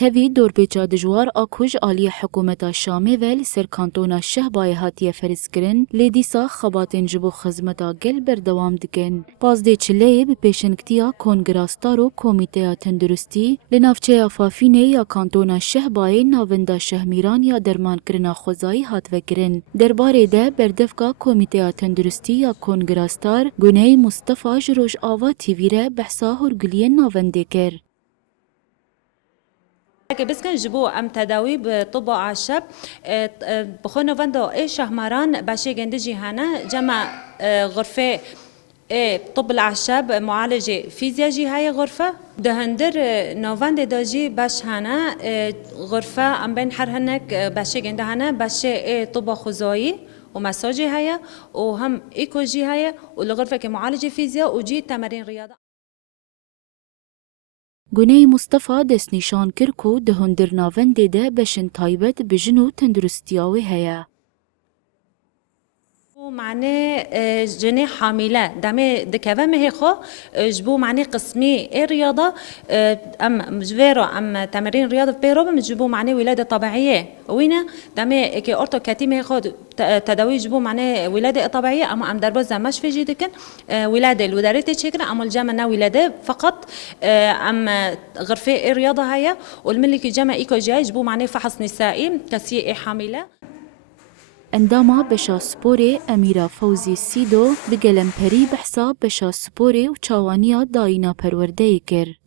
تفی دور پیچا دجوار آکوژ آلی حکومت شامی ول سر کانتونا شهبای هاتیه فرز کرن لیدیسا خباتن جبو خزمتا گل بردوام دکن. پازده چله به پیشنگتیا کنگراستار و کمیته تندرستی لنافچه افافینه یا کانتونا شهبای ناوندا شهمیران یا درمان کرنا خوزایی هات وکرن. درباره ده بردفکا کمیته تندرستی یا کنگراستار گونه مصطفی جروش آوا تیویره بحثا هرگلیه ناونده کر. بس كان جبوا ام تداوي بطب اعشاب بخونو فندو اي شهمران باشي جندجي هنا جمع غرفه طب الاعشاب معالجه فيزياجي هاي غرفه دهندر نوفاند داجي باش هنا غرفه ام بين حرهنك باشي جند هنا باشي طب خزوي ومساجي هاي وهم ايكوجي هاي والغرفه كمعالجه فيزياء وجي تمارين رياضه. گونه مصطفی دست نشان کر کو دهندر ناونده ده بشن تایبت بجنو تندرستیاوی هیا. معناه جني حاملة دامي دكافة مهيخو جبو معناه قسمي الرياضة أم جبيرو أم تمارين رياضة بيرو بمجبو معناه ولادة طبيعية وينا دامي كي أورتو كاتي مهيخو تداوي جبو معناه ولادة طبيعية أما أم دربو زماش في جيدكن ولادة الودارية تشكرا أما الجامعة ولادة فقط أم غرفة الرياضة هيا والملكي جامعة إيكو جاي جبو معناه فحص نسائي كسي حاملة. انداما بشا سپوره امیرا فوزی سیدو بگلم پری بحثا بشا سپوره و چاوانیا داینا پرورده کر.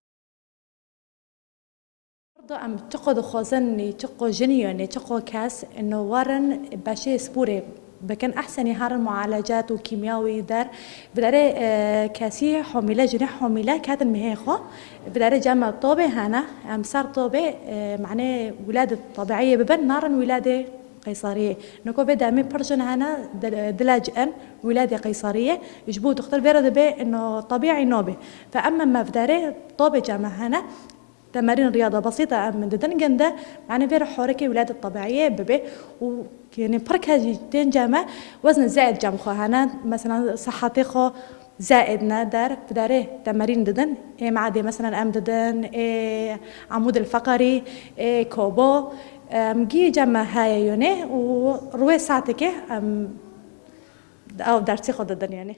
برضو عم تقو خوزني تقو جنيوني تقو كاس انه ورن باشي سبوري بكن احسن هار المعالجات وكيمياوي دار بداري كاسي حميله جناح حميله كاتن مهيخو بداري جامع طوبه هنا امسار طوبه معناه ولاده طبيعيه ببن نارا ولاده قيصرية نكو بدا من برجن هنا دلاجئن ولادة قيصرية يجبو دكتور بيرد بي انه طبيعي نوبه فاما ما بداري طوبه جامع هنا تمارين رياضة بسيطة من ددن جندا يعني فيرو حوركي ولادة طبيعية ببي و يعني برك هاجي جامع وزن زائد جامع خو هنا مثلا صحتي خو زائد نادر بداري تمارين ددن إيه معدي مثلا ام ددن إيه عمود الفقري إيه كوبو مجي جمع هاي يوني وروي ساعتك او درسي خود يعني.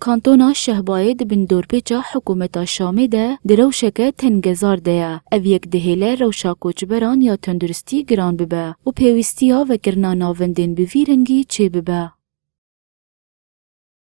کانتونا شهباید بن دور پیچا حکومت شامی ده دروشکه تنگزار ده او یک دهیله روشا کوچبران یا تندرستی گران ببه و پیوستیا و گرنا ناوندین بویرنگی چه ببه.